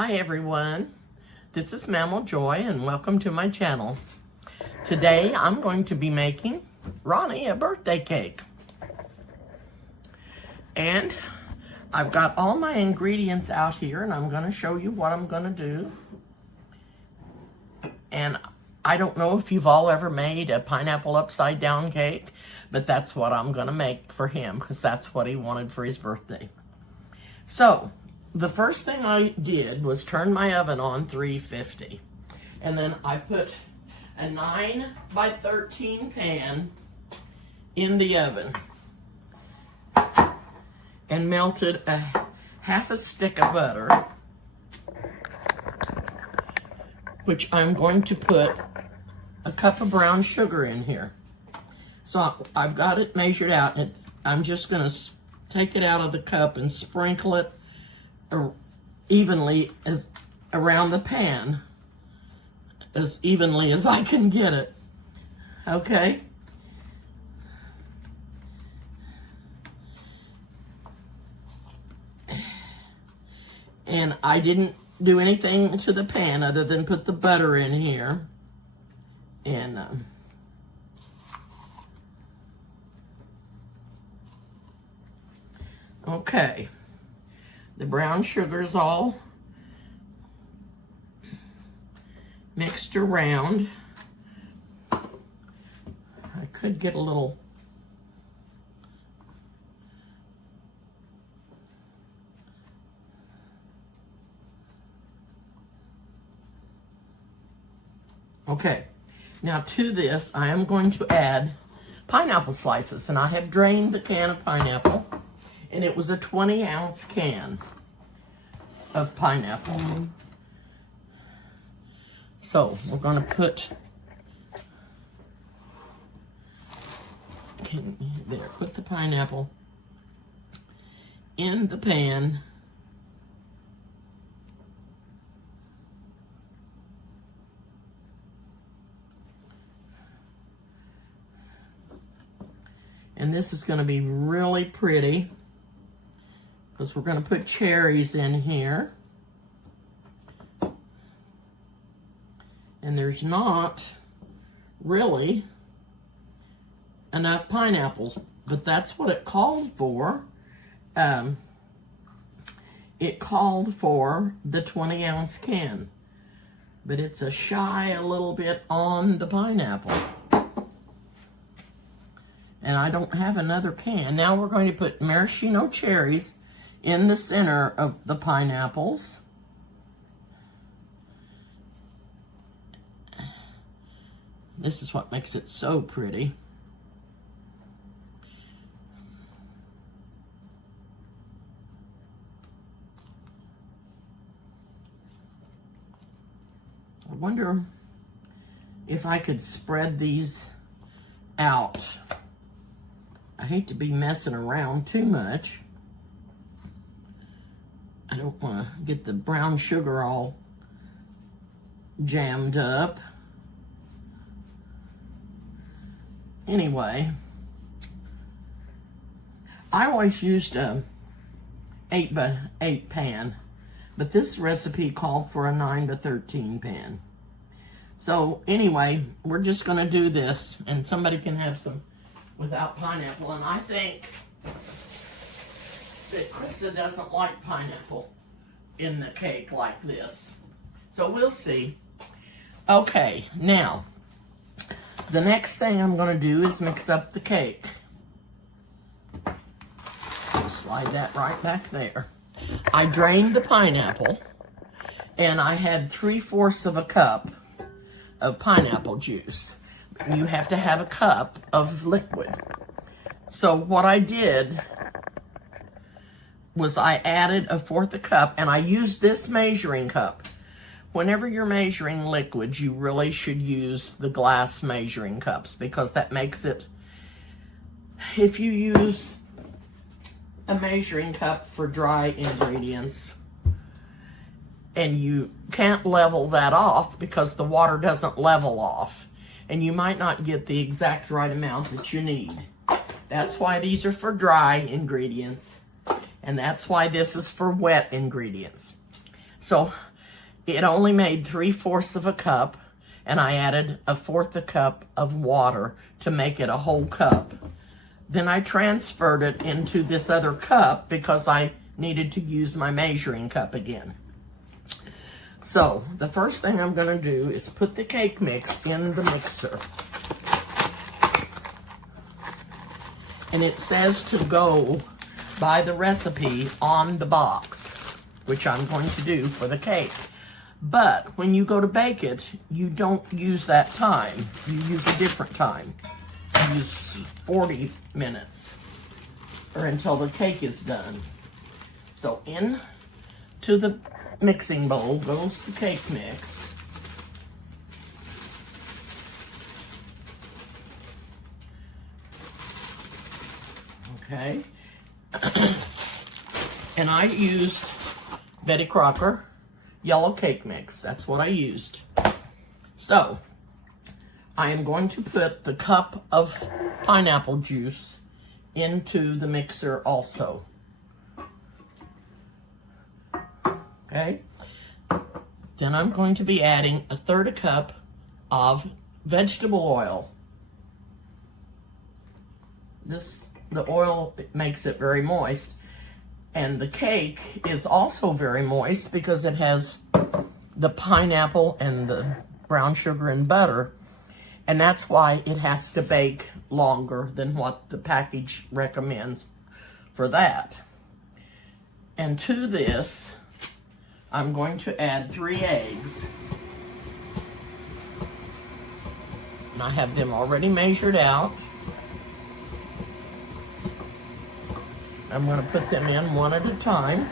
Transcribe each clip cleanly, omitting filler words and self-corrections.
Hi everyone, this is Mammal Joy and welcome to my channel. Today I'm going to be making Ronnie a birthday cake. And I've got all my ingredients out here and I'm going to show you what I'm going to do. And I don't know if you've all ever made a pineapple upside down cake, but that's what I'm going to make for him because that's what he wanted for his birthday. So, the first thing I did was turn my oven on 350. And then I put a 9 by 13 pan in the oven and melted half a stick of butter, which I'm going to put a cup of brown sugar in here. So I've got it measured out. I'm just going to take it out of the cup and sprinkle it evenly around the pan, as evenly as I can get it. Okay? And I didn't do anything to the pan other than put the butter in here. And okay. The brown sugar's all mixed around. I could get a little okay. Now to this, I am going to add pineapple slices, and I have drained the can of pineapple, and it was a 20-ounce can of pineapple. So we're going to put put the pineapple in the pan. And this is going to be really pretty because we're going to put cherries in here. And there's not really enough pineapples, but that's what it called for. It called for the 20-ounce can, but it's a little bit on the pineapple. And I don't have another pan. Now we're going to put maraschino cherries in the center of the pineapples. This is what makes it so pretty. I wonder if I could spread these out. I hate to be messing around too much. I don't want to get the brown sugar all jammed up. Anyway, I always used a 8 by 8 pan, but this recipe called for a 9 by 13 pan. So anyway, we're just going to do this, and somebody can have some without pineapple. And I think that Krista doesn't like pineapple in the cake like this. So we'll see. Okay, now, the next thing I'm going to do is mix up the cake. Slide that right back there. I drained the pineapple, and I had 3/4 of a cup of pineapple juice. You have to have a cup of liquid. So what I did was I added 1/4 cup, and I used this measuring cup. Whenever you're measuring liquids, you really should use the glass measuring cups because that makes it, if you use a measuring cup for dry ingredients and you can't level that off because the water doesn't level off, and you might not get the exact right amount that you need. That's why these are for dry ingredients, and that's why this is for wet ingredients. So It only made 3/4 of a cup, and I added 1/4 a cup of water to make it a whole cup. Then I transferred it into this other cup because I needed to use my measuring cup again. So the first thing I'm going to do is put the cake mix in the mixer. And it says to go by the recipe on the box, which I'm going to do for the cake. But when you go to bake it, you don't use that time. You use a different time. You use 40 minutes or until the cake is done. So into the mixing bowl goes the cake mix. Okay. And I used Betty Crocker yellow cake mix. That's what I used. So I am going to put the cup of pineapple juice into the mixer also. Okay. Then I'm going to be adding 1/3 a cup of vegetable oil. The oil makes it very moist. And the cake is also very moist because it has the pineapple and the brown sugar and butter. And that's why it has to bake longer than what the package recommends for that. And to this, I'm going to add 3 eggs. And I have them already measured out. I'm going to put them in one at a time.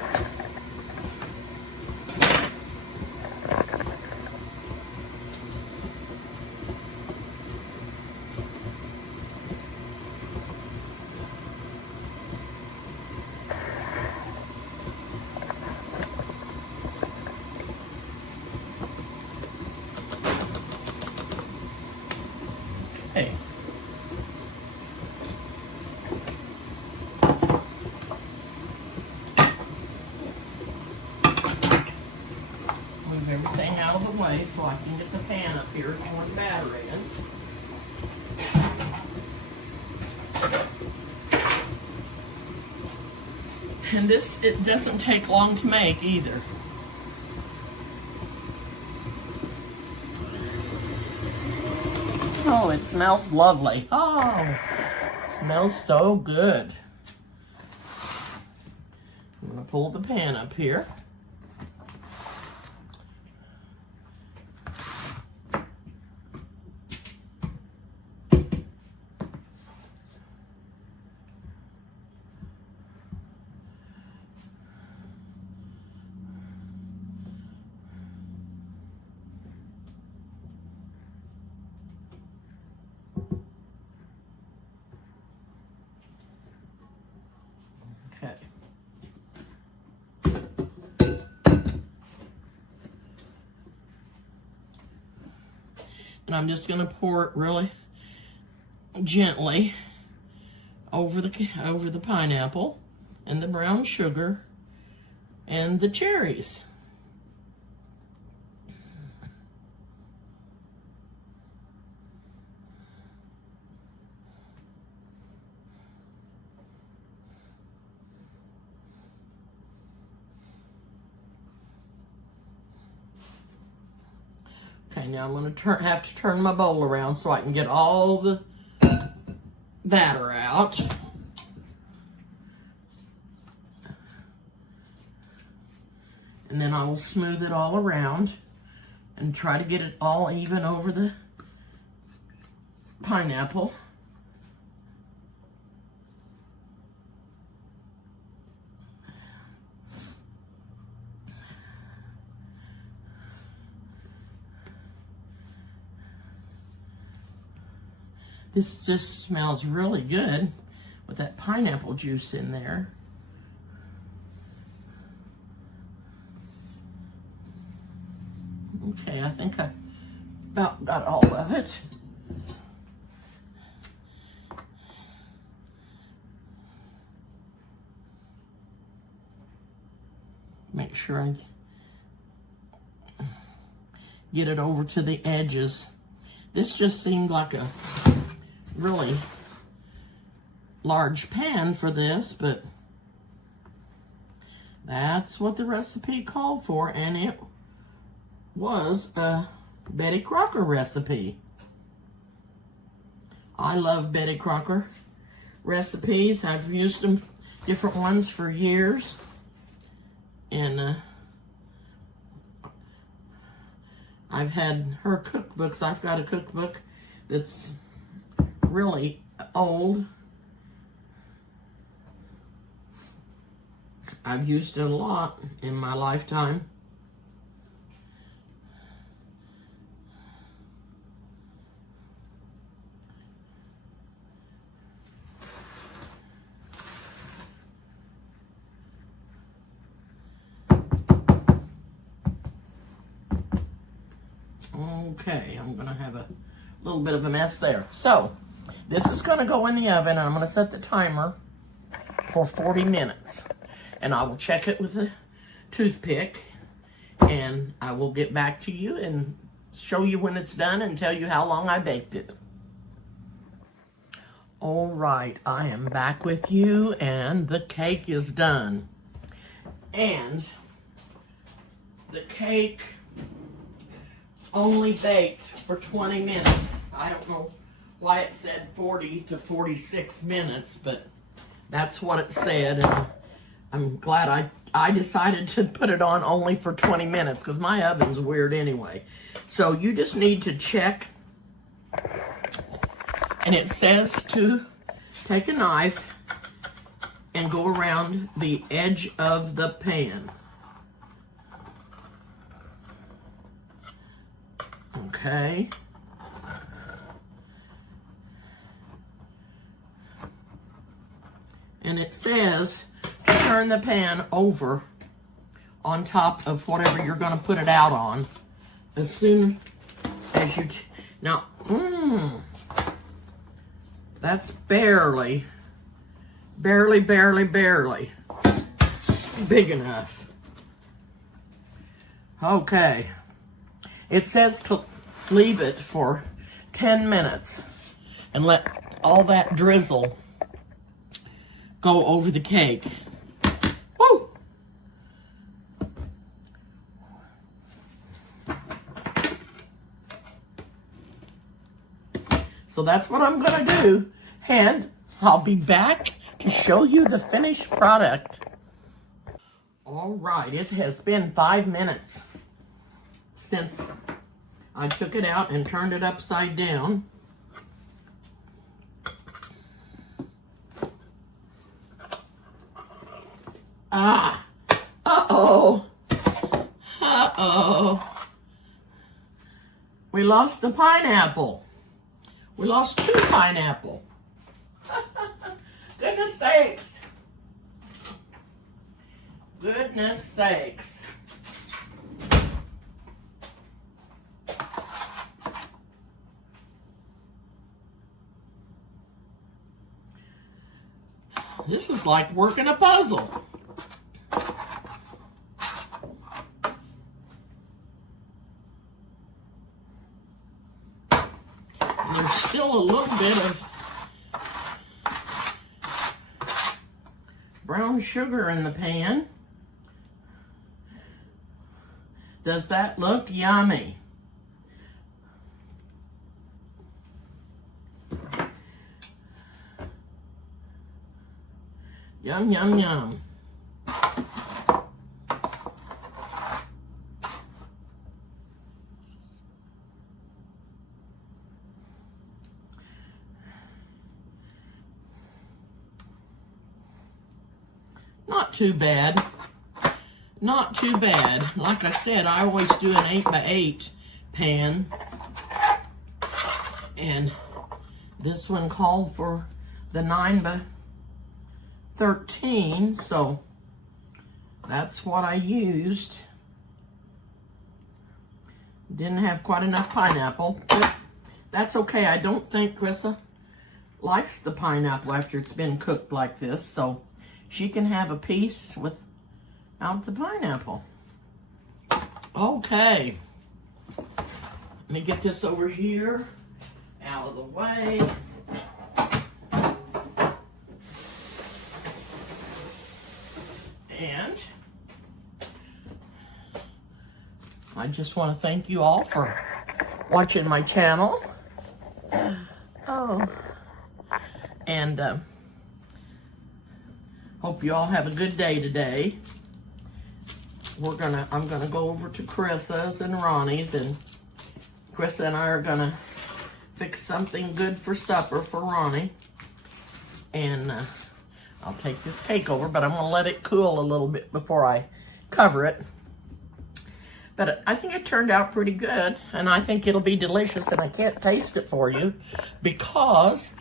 Okay. Move everything out of the way so I can get the pan up here to pour the batter in. And this, it doesn't take long to make either. Oh, it smells lovely. Oh, it smells so good. I'm going to pull the pan up here. Okay. And I'm just going to pour it really gently over the pineapple and the brown sugar and the cherries. Okay, now I'm going to have to turn my bowl around so I can get all the batter out. And then I will smooth it all around and try to get it all even over the pineapple. This just smells really good with that pineapple juice in there. Okay, I think I about got all of it. Make sure get it over to the edges. This just seemed like a really large pan for this, but that's what the recipe called for, and it was a Betty Crocker recipe. I love Betty Crocker recipes. I've used them, different ones, for years, and I've had her cookbooks. I've got a cookbook that's really old. I've used it a lot in my lifetime. Okay, I'm gonna have a little bit of a mess there. So, this is gonna go in the oven, and I'm gonna set the timer for 40 minutes. And I will check it with a toothpick, and I will get back to you and show you when it's done and tell you how long I baked it. All right, I am back with you, and the cake is done. And the cake only baked for 20 minutes. I don't know why it said 40 to 46 minutes, but that's what it said. And I'm glad I decided to put it on only for 20 minutes because my oven's weird anyway. So you just need to check, and it says to take a knife and go around the edge of the pan. Okay. And it says to turn the pan over on top of whatever you're going to put it out on as soon as you... Now, that's barely big enough. Okay. It says to leave it for 10 minutes and let all that drizzle go over the cake. Woo! So that's what I'm gonna do, and I'll be back to show you the finished product. All right, it has been 5 minutes since I took it out and turned it upside down. We lost the pineapple. We lost 2 pineapple. Goodness sakes. Goodness sakes. This is like working a puzzle. And there's still a little bit of brown sugar in the pan. Does that look yummy? Yum, yum, yum. Not too bad. Not too bad. Like I said, I always do an 8x8 pan. And this one called for the 9x13, so that's what I used. Didn't have quite enough pineapple, but that's okay. I don't think Krista likes the pineapple after it's been cooked like this, so she can have a piece without the pineapple. Okay. Let me get this over here, out of the way. And I just want to thank you all for watching my channel. And hope you all have a good day today. I'm gonna go over to Carissa's and Ronnie's, and Carissa and I are gonna fix something good for supper for Ronnie. And I'll take this cake over, but I'm gonna let it cool a little bit before I cover it. But I think it turned out pretty good, and I think it'll be delicious, and I can't taste it for you because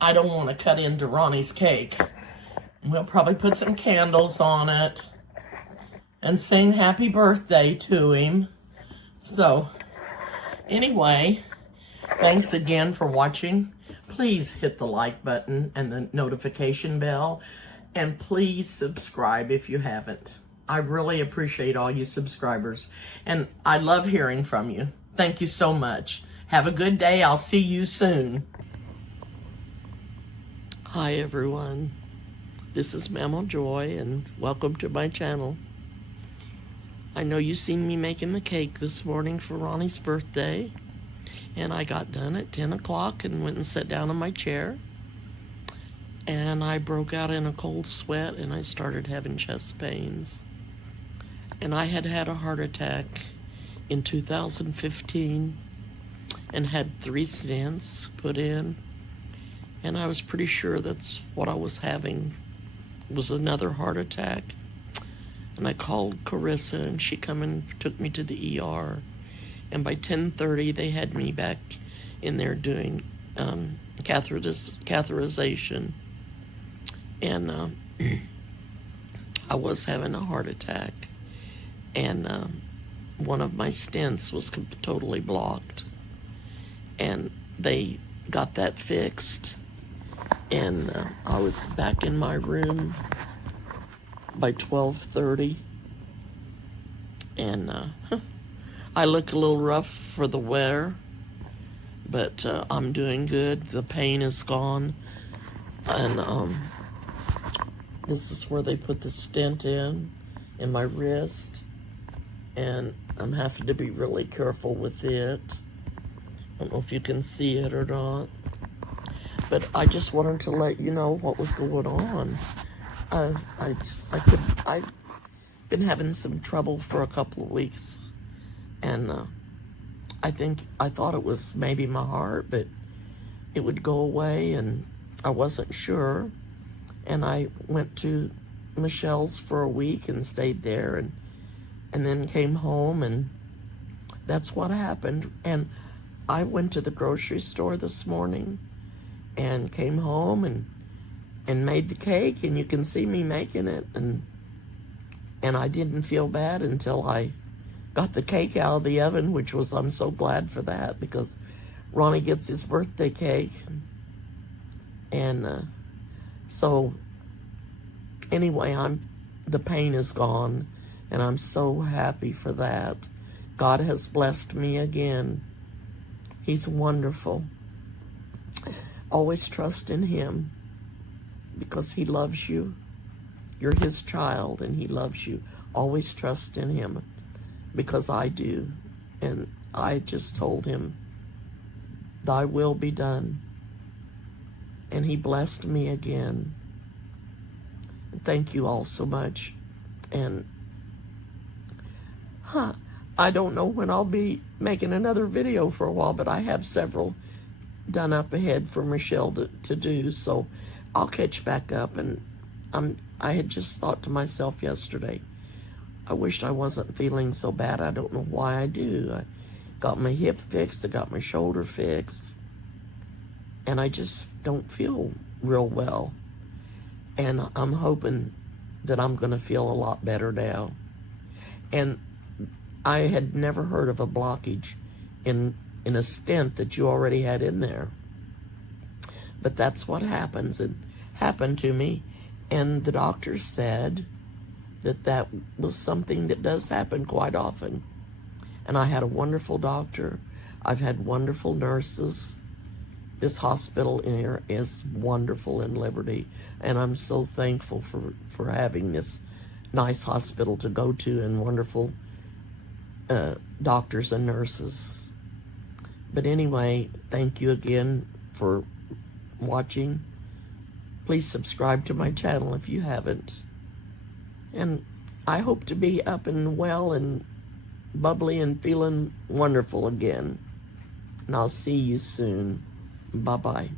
I don't want to cut into Ronnie's cake. We'll probably put some candles on it and sing happy birthday to him. So, anyway, thanks again for watching. Please hit the like button and the notification bell, and please subscribe if you haven't. I really appreciate all you subscribers, and I love hearing from you. Thank you so much. Have a good day. I'll see you soon. Hi everyone. This is Mama Joy, and welcome to my channel. I know you've seen me making the cake this morning for Ronnie's birthday, and I got done at 10 o'clock and went and sat down in my chair, and I broke out in a cold sweat, and I started having chest pains. And I had had a heart attack in 2015 and had 3 stents put in, and I was pretty sure that's what I was having, was another heart attack. And I called Carissa, and she come and took me to the ER. And by 10:30, they had me back in there doing catheterization. And I was having a heart attack. And one of my stents was totally blocked. And they got that fixed. And I was back in my room by 12:30, and I look a little rough for the wear, but I'm doing good. The pain is gone, and this is where they put the stent in my wrist, and I'm having to be really careful with it. I don't know if you can see it or not, but I just wanted to let you know what was going on. I've been having some trouble for a couple of weeks, and I thought it was maybe my heart, but it would go away, and I wasn't sure. And I went to Michelle's for a week and stayed there, and then came home, and that's what happened. And I went to the grocery store this morning and came home and made the cake, and you can see me making it, and I didn't feel bad until I got the cake out of the oven, which was, I'm so glad for that, because Ronnie gets his birthday cake. And so anyway, the pain is gone, and I'm so happy for that. God has blessed me again. He's wonderful. Always trust in him, because he loves you. You're his child, and he loves you. Always trust in him, because I do. And I just told him, thy will be done. And he blessed me again. Thank you all so much. And I don't know when I'll be making another video for a while, but I have several done up ahead for Michelle to do, so I'll catch back up. And I had just thought to myself yesterday, I wished I wasn't feeling so bad. I don't know why I do. I got my hip fixed, I got my shoulder fixed, and I just don't feel real well. And I'm hoping that I'm gonna feel a lot better now. And I had never heard of a blockage in a stent that you already had in there. But that's what happens. It happened to me. And the doctor said that was something that does happen quite often. And I had a wonderful doctor. I've had wonderful nurses. This hospital here is wonderful in Liberty, and I'm so thankful for having this nice hospital to go to and wonderful doctors and nurses. But anyway, thank you again for watching. Please subscribe to my channel if you haven't. And I hope to be up and well and bubbly and feeling wonderful again. And I'll see you soon. Bye-bye.